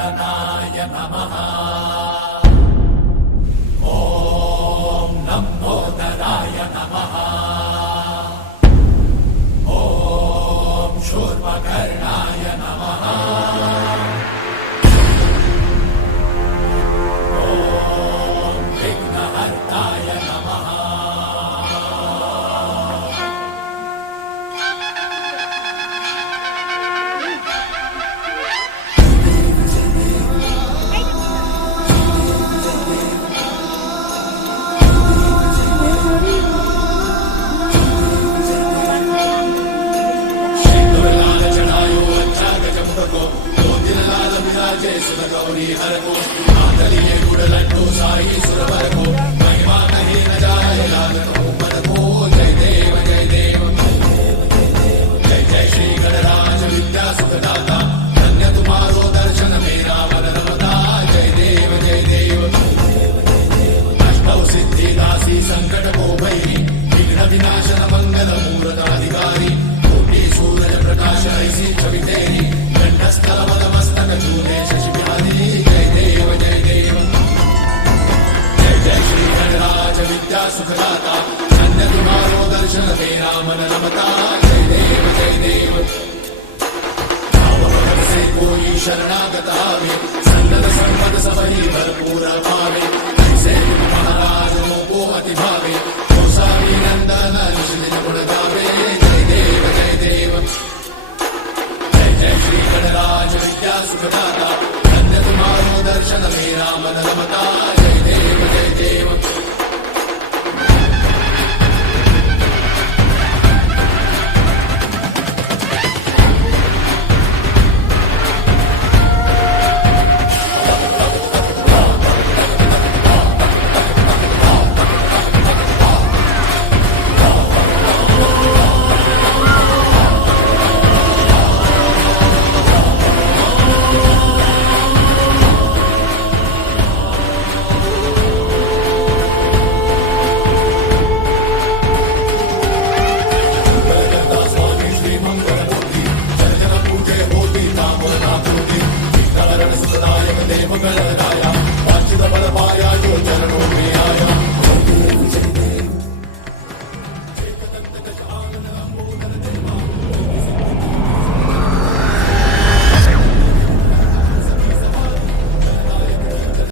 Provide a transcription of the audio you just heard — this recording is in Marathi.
गजाननाय नमः। ॐ लम्बोदराय नमः। ॐ शूर्पकर्णाय नमः। ॐ विघ्नहर्ताय नमः। गौरी हर को मातलिये गुड़ लड्डू साई सुरवर को महिमा कहीं न जाए लागत मन को। जय देव जय देव जय जय श्री गणराज विद्या सुखदाता धन्य तुम्हारो दर्शन मेरा मन रमता। जय देव जय देव अष्टौ सिद्धि दासी संकट को भैरी विघ्न विनाशन मंगल मूर्त अधिकारी कोटि सूरज प्रकाश ऐसी छवि तेरी कंठस्थल मस्तक चूले शशि विद्या सुखदाता धन्य तुम्हारो दर्शन मेरा मन रमता। जय देव जय देव भाव से कोई शरणागत आवे सन्नत संपद सबही भरपूर पावे। ऐसे महाराजों को अति भावे गोसावी नंदन निज गुण गावे। जय देव जय देव जय जय श्री गणराज विद्या सुखदाता धन्य तुम्हारो दर्शन मेरा मन रमता।